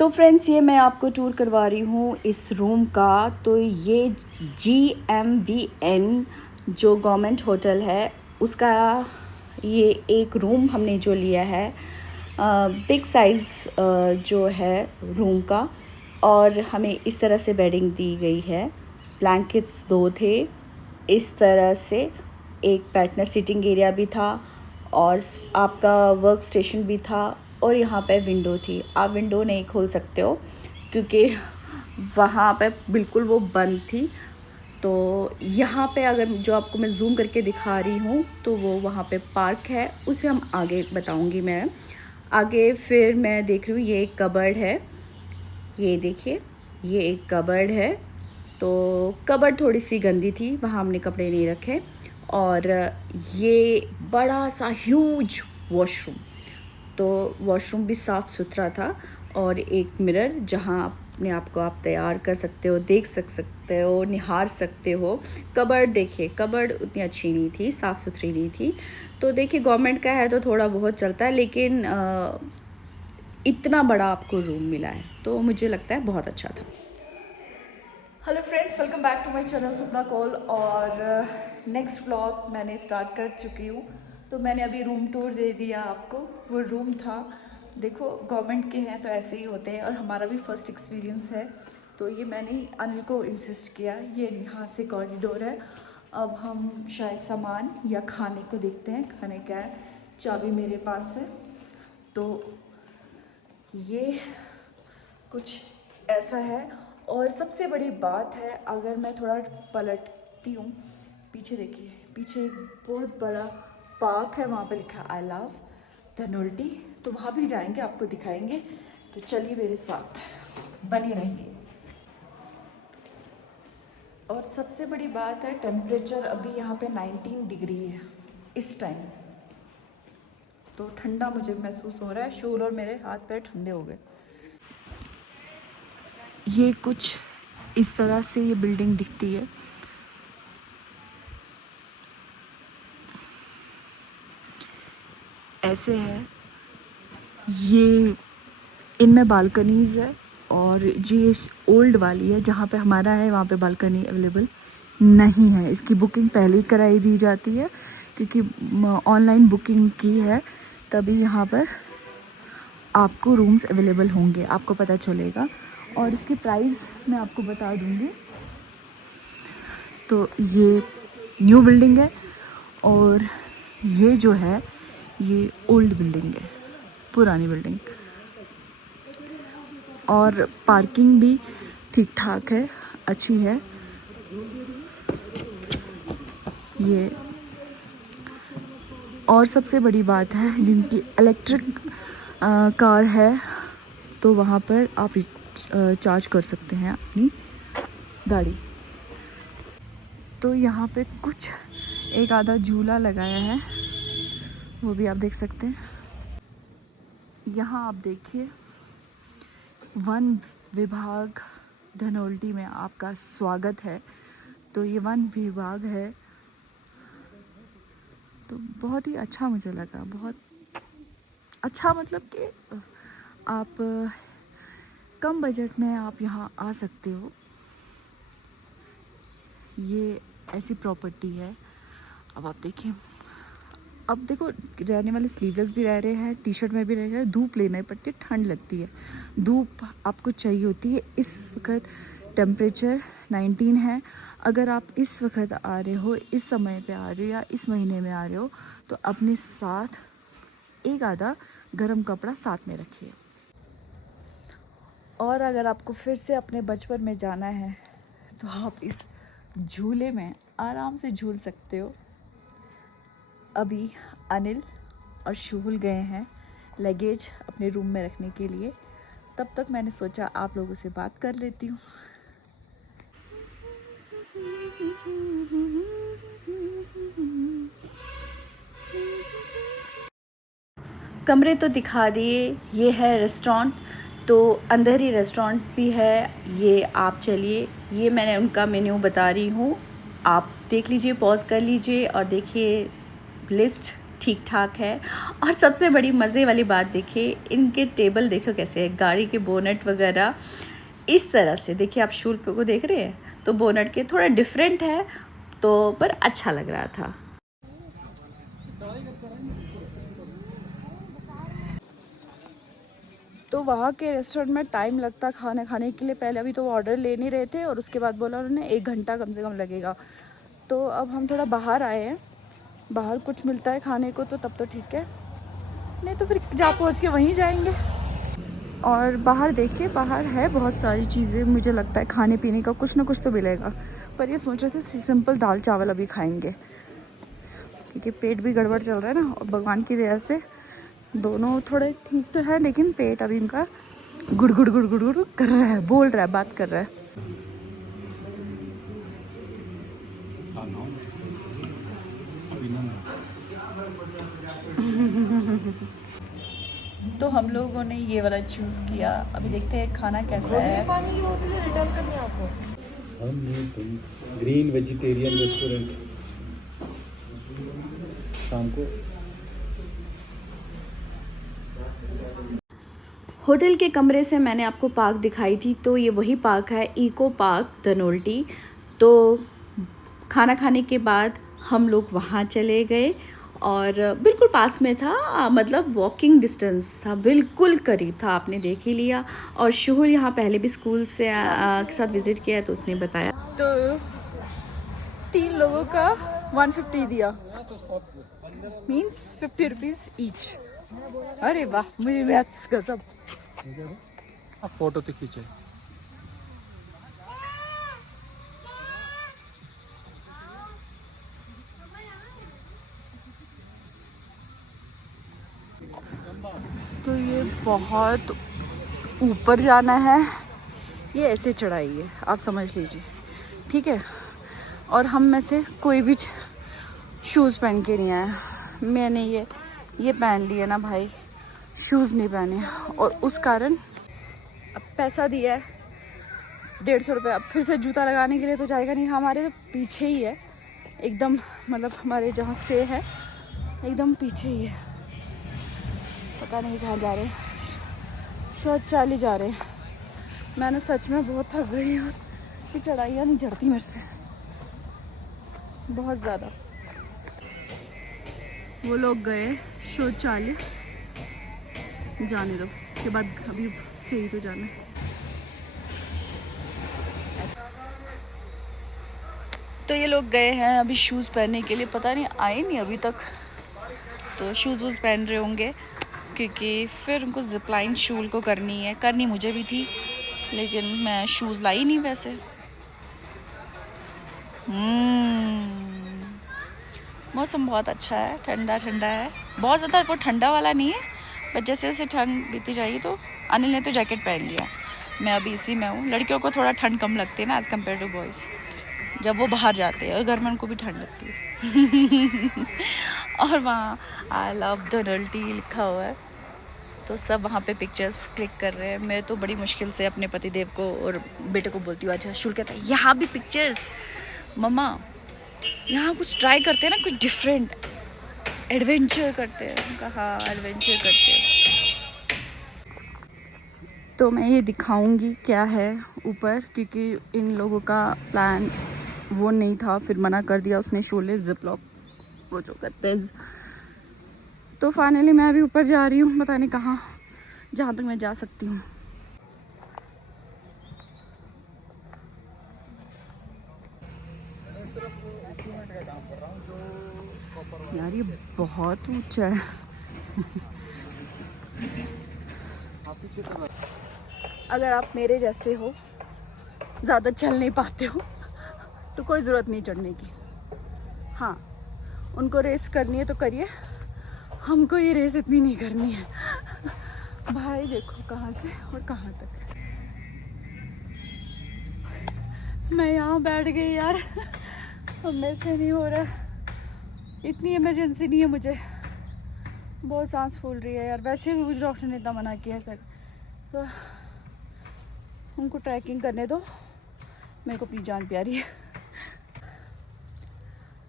तो फ्रेंड्स, ये मैं आपको टूर करवा रही हूँ इस रूम का। तो ये GMVN जो गवर्नमेंट होटल है उसका ये एक रूम हमने जो लिया है, बिग साइज़ जो है रूम का। और हमें इस तरह से बेडिंग दी गई है। ब्लैंकेट्स 2 थे इस तरह से। एक बैठना सीटिंग एरिया भी था और आपका वर्क स्टेशन भी था। और यहाँ पे विंडो थी। आप विंडो नहीं खोल सकते हो क्योंकि वहाँ पे बिल्कुल वो बंद थी। तो यहाँ पे अगर जो आपको मैं ज़ूम करके दिखा रही हूँ तो वो वहाँ पे पार्क है, उसे हम आगे बताऊँगी मैं आगे। फिर मैं देख रही हूँ ये एक कबर्ड है, ये देखिए ये एक कबर्ड है। तो कबर्ड थोड़ी सी गंदी थी, वहाँ हमने कपड़े नहीं रखे। और ये बड़ा सा ह्यूज वॉशरूम, तो वॉशरूम भी साफ़ सुथरा था। और एक मिरर जहाँ अपने आप को आप तैयार कर सकते हो, देख सकते हो, निहार सकते हो। कबर्ड देखिए, कबर्ड उतनी अच्छी नहीं थी, साफ़ सुथरी नहीं थी। तो देखिए गवर्नमेंट का है तो थोड़ा बहुत चलता है, लेकिन इतना बड़ा आपको रूम मिला है तो मुझे लगता है बहुत अच्छा था। Hello friends, welcome back to my channel Supna Kaul. और नेक्स्ट व्लॉग मैंने स्टार्ट कर चुकी हूँ। तो मैंने अभी रूम टूर दे दिया आपको। वो रूम था, देखो गवर्नमेंट के हैं तो ऐसे ही होते हैं और हमारा भी फर्स्ट एक्सपीरियंस है। तो ये मैंने अनिल को इंसिस्ट किया। ये यहाँ से कॉरिडोर है। अब हम शायद सामान या खाने को देखते हैं, खाने क्या है। चाबी मेरे पास है। तो ये कुछ ऐसा है। और सबसे बड़ी बात है, अगर मैं थोड़ा पलटती हूँ पीछे, देखिए पीछे एक बहुत बड़ा पार्क है, वहाँ पे लिखा आई लव धनोल्टी। तो वहाँ भी जाएंगे, आपको दिखाएंगे। तो चलिए मेरे साथ बने रहिए। और सबसे बड़ी बात है, टेम्परेचर अभी यहाँ पे 19 डिग्री है इस टाइम। तो ठंडा मुझे महसूस हो रहा है, शूल और मेरे हाथ पैर ठंडे हो गए। ये कुछ इस तरह से ये बिल्डिंग दिखती है। ऐसे है ये, इनमें बालकनीज़ है। और ये ओल्ड वाली है, जहाँ पे हमारा है वहाँ पे बालकनी अवेलेबल नहीं है। इसकी बुकिंग पहले ही कराई दी जाती है, क्योंकि ऑनलाइन बुकिंग की है तभी यहाँ पर आपको रूम्स अवेलेबल होंगे, आपको पता चलेगा। और इसकी प्राइस मैं आपको बता दूँगी। तो ये न्यू बिल्डिंग है और ये जो है ये ओल्ड बिल्डिंग है, पुरानी बिल्डिंग। और पार्किंग भी ठीक ठाक है, अच्छी है। ये और सबसे बड़ी बात है, जिनकी इलेक्ट्रिक कार है तो वहाँ पर आप चार्ज कर सकते हैं अपनी गाड़ी। तो यहाँ पे कुछ एक आधा झूला लगाया है, वो भी आप देख सकते हैं। यहाँ आप देखिए, वन विभाग धनोल्टी में आपका स्वागत है। तो ये वन विभाग है, तो बहुत ही अच्छा मुझे लगा, बहुत अच्छा। मतलब कि आप कम बजट में आप यहाँ आ सकते हो। ये ऐसी प्रॉपर्टी है। अब आप देखिए, अब देखो रहने वाले स्लीवलेस भी रह रहे हैं, टी शर्ट में भी रह रहे हैं। धूप लेना पड़ती है, ठंड लगती है, धूप आपको चाहिए होती है। इस वक्त टेम्परेचर 19 है। अगर आप इस वक्त आ रहे हो, इस समय पे आ रहे हो या इस महीने में आ रहे हो, तो अपने साथ एक आधा गर्म कपड़ा साथ में रखिए। और अगर आपको फिर से अपने बचपन में जाना है तो आप इस झूले में आराम से झूल सकते हो। अभी अनिल और शुहुल गए हैं लगेज अपने रूम में रखने के लिए। तब तक मैंने सोचा आप लोगों से बात कर लेती हूँ। कमरे तो दिखा दिए, ये है रेस्टोरेंट। तो अंदर ही रेस्टोरेंट भी है। ये आप चलिए, ये मैंने उनका मेन्यू बता रही हूँ, आप देख लीजिए, पॉज कर लीजिए और देखिए लिस्ट ठीक ठाक है। और सबसे बड़ी मज़े वाली बात देखिए, इनके टेबल देखो कैसे है, गाड़ी के बोनट वगैरह इस तरह से। देखिए आप शूल पे को देख रहे हैं, तो बोनट के थोड़ा डिफरेंट है तो, पर अच्छा लग रहा था। तो वहाँ के रेस्टोरेंट में टाइम लगता खाना खाने के लिए। पहले अभी तो ऑर्डर ले नहीं रहे थे और उसके बाद बोला उन्होंने 1 घंटा कम से कम लगेगा। तो अब हम थोड़ा बाहर आए हैं, बाहर कुछ मिलता है खाने को तो तब तो ठीक है, नहीं तो फिर जा पहुँच के वहीं जाएंगे। और बाहर देखिए, बाहर है बहुत सारी चीज़ें, मुझे लगता है खाने पीने का कुछ ना कुछ तो मिलेगा। पर ये सोच रहे थे सिंपल दाल चावल अभी खाएंगे, क्योंकि पेट भी गड़बड़ चल रहा है ना, और भगवान की दया से दोनों थोड़े ठीक तो है, लेकिन पेट अभी इनका गुड़ गुड़ गुड़ गुड़ गुड़ कर रहा है, बोल रहा है, बात कर रहा है। तो हम लोगों ने ये वाला चूज़ किया, अभी देखते हैं खाना कैसा है। पानी की बोतल रिटर्न करनी है आपको। ग्रीन वेजिटेरियन रेस्टोरेंट शाम को। होटल के कमरे से मैंने आपको पार्क दिखाई थी, तो ये वही पार्क है, इको पार्क धनोल्टी। तो खाना खाने के बाद हम लोग वहाँ चले गए और बिल्कुल पास में था, मतलब वॉकिंग डिस्टेंस था, बिल्कुल करीब था, आपने देख ही लिया। और शुहुल यहाँ पहले भी स्कूल से के साथ विज़िट किया है, तो उसने बताया। तो 3 लोगों का 150 दिया, मीन्स 50 रुपीज़ ईच। अरे वाह, मुझे मैथ्स गजब। फोटो तो खींचे। तो ये बहुत ऊपर जाना है, ये ऐसे चढ़ाई है, आप समझ लीजिए, ठीक है। और हम में से कोई भी शूज़ पहन के नहीं आया। मैंने ये पहन लिया ना भाई, शूज़ नहीं पहने, और उस कारण अब पैसा दिया है 150 रुपये, अब फिर से जूता लगाने के लिए तो जाएगा नहीं। हमारे तो पीछे ही है एकदम, मतलब हमारे जहाँ स्टे है एकदम पीछे ही है, पता नहीं कहाँ जा रहे हैं, शौचालय जा रहे हैं। मैंने सच में बहुत थक गई हूँ, ये चढ़ाइयाँ नहीं चढ़ती मेरे से बहुत ज़्यादा। वो लोग गए शौचालय, जाने दो, के बाद अभी स्टे ही तो जाना है। तो ये लोग गए हैं अभी शूज़ पहनने के लिए, पता नहीं आए नहीं अभी तक, तो शूज़ वूज़ पहन रहे होंगे, क्योंकि फिर उनको ज़िपलाइन शूल को करनी मुझे भी थी, लेकिन मैं शूज़ लाई नहीं वैसे। मौसम बहुत अच्छा है, ठंडा ठंडा है, बहुत ज़्यादा वो ठंडा वाला नहीं है, बट जैसे जैसे ठंड बीती जाएगी। तो अनिल ने तो जैकेट पहन लिया, मैं अभी इसी में हूँ। लड़कियों को थोड़ा ठंड कम लगती है ना एज़ कम्पेयर टू बॉयज़, जब वो बाहर जाते हैं, और घर में उनको भी ठंड लगती है। और वहाँ आई लव धनोल्टी लिखा हुआ है, तो सब वहाँ पे पिक्चर्स क्लिक कर रहे हैं। मैं तो बड़ी मुश्किल से अपने पतिदेव को और बेटे को बोलती हूँ, अच्छा शुरू कहता है यहाँ भी पिक्चर्स, मम्मा यहाँ कुछ ट्राई करते हैं ना, कुछ डिफरेंट एडवेंचर करते हैं। कहा एडवेंचर करते हैं, तो मैं ये दिखाऊंगी क्या है ऊपर, क्योंकि इन लोगों का प्लान वो नहीं था, फिर मना कर दिया उसने, शोले जिप लॉक वो जो करते हैं। तो फाइनली मैं अभी ऊपर जा रही हूँ, पता नहीं कहाँ, जहाँ तक मैं जा सकती हूँ। यार ये बहुत ऊंचा है। अगर आप मेरे जैसे हो, ज़्यादा चल नहीं पाते हो, तो कोई ज़रूरत नहीं चढ़ने की। हाँ, उनको रेस करनी है तो करिए, हमको ये रेस इतनी नहीं करनी है। भाई देखो कहाँ से और कहाँ तक। मैं यहाँ बैठ गई यार, अब मेरे से नहीं हो रहा, इतनी इमरजेंसी नहीं है मुझे, बहुत सांस फूल रही है यार। वैसे भी मुझे डॉक्टर ने इतना मना किया है, तो उनको ट्रैकिंग करने दो, मेरे को अपनी जान प्यारी है।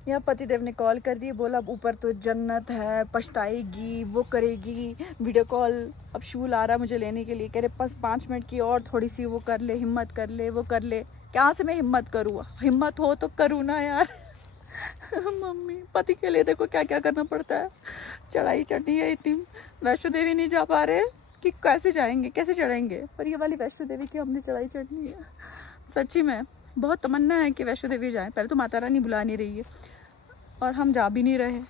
यहाँ पतिदेव ने कॉल कर दी, बोला अब ऊपर तो जन्नत है, पछताएगी, वो करेगी वीडियो कॉल। अब शू ला रहा मुझे लेने के लिए, कह रहे बस 5 मिनट की और थोड़ी सी वो कर ले, हिम्मत कर ले, वो कर ले। कहाँ से मैं हिम्मत करूँ, हिम्मत हो तो करूँ ना यार। मम्मी पति के लिए देखो क्या क्या करना पड़ता है। चढ़ाई चढ़नी है इतनी, वैष्णो देवी नहीं जा पा रहे कि कैसे जाएंगे, कैसे चढ़ेंगे। पर ये वाली वैष्णो देवी की हमने चढ़ाई चढ़नी है। सच्ची में बहुत तमन्ना है कि वैष्णो देवी जाएं। पहले तो माता रानी बुला नहीं रही है और हम जा भी नहीं रहे।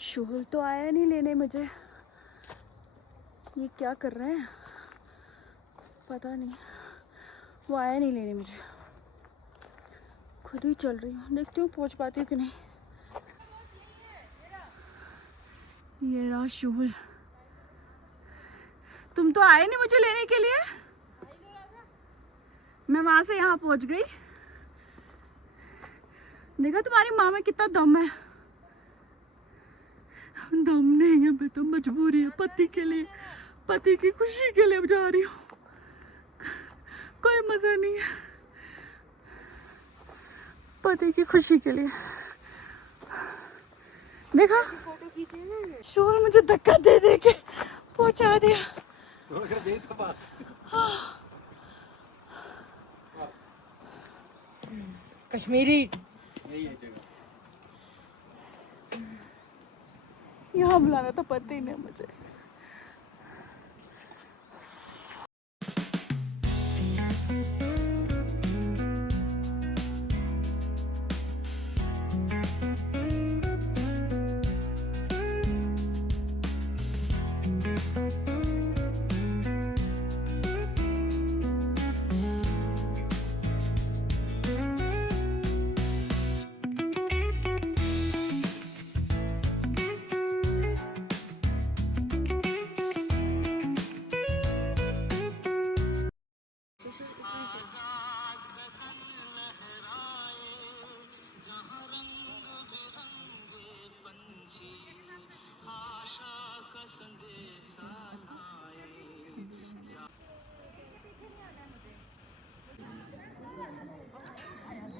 शोहल तो आया नहीं लेने मुझे, ये क्या कर रहे हैं पता नहीं। वो आया नहीं लेने मुझे, खुद ही चल रही हूँ, देखती हूँ पहुँच पाती हूँ कि नहीं। ये रहा शोहल। तुम तो आए नहीं मुझे लेने के लिए, मैं वहां से यहाँ पहुँच गई। देखा तुम्हारी माँ में कितना दम है। दम नहीं है बेटा, मजबूरी है, पति के लिए, पति की खुशी के लिए जा रही हूँ। कोई मजा नहीं है, पति की खुशी के लिए। देखा शोर मुझे धक्का दे दे के पहुंचा दिया। कश्मीरी यहाँ बुलाना था पति ने मुझे।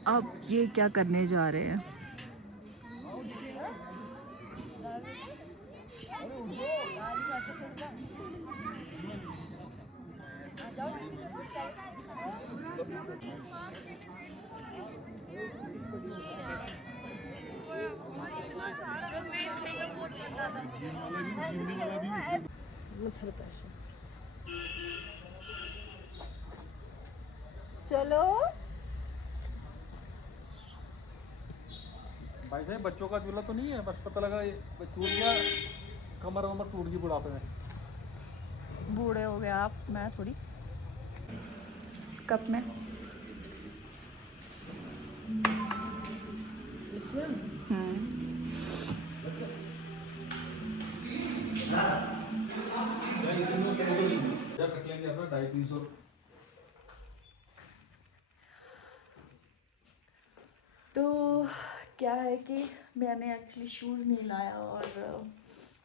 अब ये क्या करने जा रहे हैं? चलो भाई साहब बच्चों का झूला तो नहीं है, बस पता लगा ये टूट गया, कमर वमर टूट गई बुढ़ापे में। बूढ़े हो गए आप, मैं थोड़ी। कप में तो क्या है कि मैंने एक्चुअली शूज़ नहीं लाया और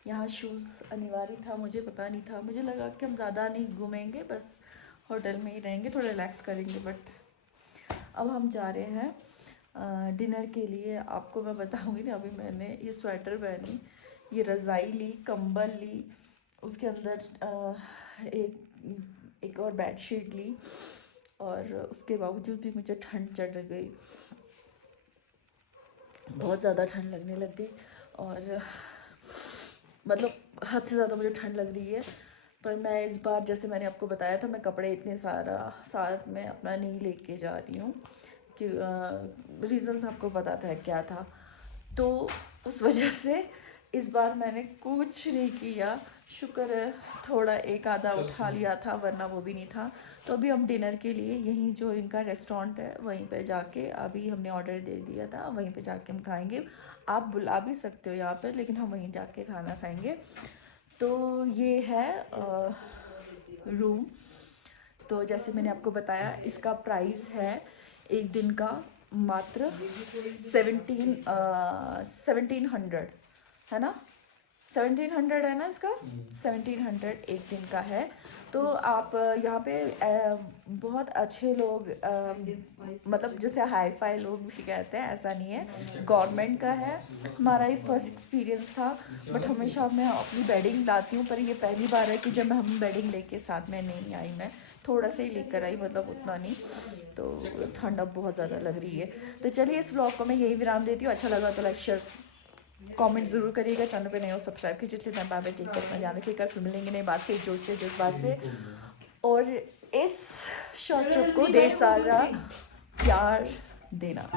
यहाँ शूज़ अनिवार्य था, मुझे पता नहीं था। मुझे लगा कि हम ज़्यादा नहीं घूमेंगे, बस होटल में ही रहेंगे, थोड़ा रिलैक्स करेंगे। बट अब हम जा रहे हैं डिनर के लिए। आपको मैं बताऊंगी ना, अभी मैंने ये स्वेटर पहनी, ये रज़ाई ली, कंबल ली, उसके अंदर एक और बेडशीट ली, और उसके बावजूद भी मुझे ठंड चढ़ गई, बहुत ज़्यादा ठंड लगने लग गई। और मतलब हद से ज़्यादा मुझे ठंड लग रही है। पर मैं इस बार, जैसे मैंने आपको बताया था, मैं कपड़े इतने सारा साथ में अपना नहीं लेके जा रही हूँ कि रीज़न्स आपको पता था क्या था। तो उस वजह से इस बार मैंने कुछ नहीं किया। शुक्र है थोड़ा एक आधा उठा लिया था, वरना वो भी नहीं था। तो अभी हम डिनर के लिए यहीं जो इनका रेस्टोरेंट है वहीं पे जाके, अभी हमने ऑर्डर दे दिया था, वहीं पे जाके हम खाएंगे। आप बुला भी सकते हो यहाँ पे, लेकिन हम वहीं जाके खाना खाएंगे। तो ये है रूम। तो जैसे मैंने आपको बताया, इसका प्राइस है एक दिन का मात्र 1700 है ना, 1700 है ना इसका, 1700 एक दिन का है। तो आप यहाँ पे बहुत अच्छे लोग मतलब जैसे हाई फाई लोग भी कहते हैं, ऐसा नहीं है, गवर्नमेंट का है। हमारा ये फर्स्ट एक्सपीरियंस था, बट हमेशा मैं अपनी बेडिंग लाती हूँ, पर ये पहली बार है कि जब हम बेडिंग लेके साथ में नहीं आई, मैं थोड़ा सा ही लेकर आई, मतलब उतना नहीं, तो ठंड अब बहुत ज़्यादा लग रही है। तो चलिए इस व्लॉग को मैं यही विराम देती हूँ। अच्छा लगा तो लाइक शेयर कमेंट ज़रूर करिएगा, चैनल पे नए हो सब्सक्राइब कीजिए। बाय बाय, टेक केयर, ध्यान रखिएगा। फिर मिलेंगे नई बात से, जोश से, जज्बात से। और इस शॉर्ट ट्रिप को 1.5 साल प्यार देना।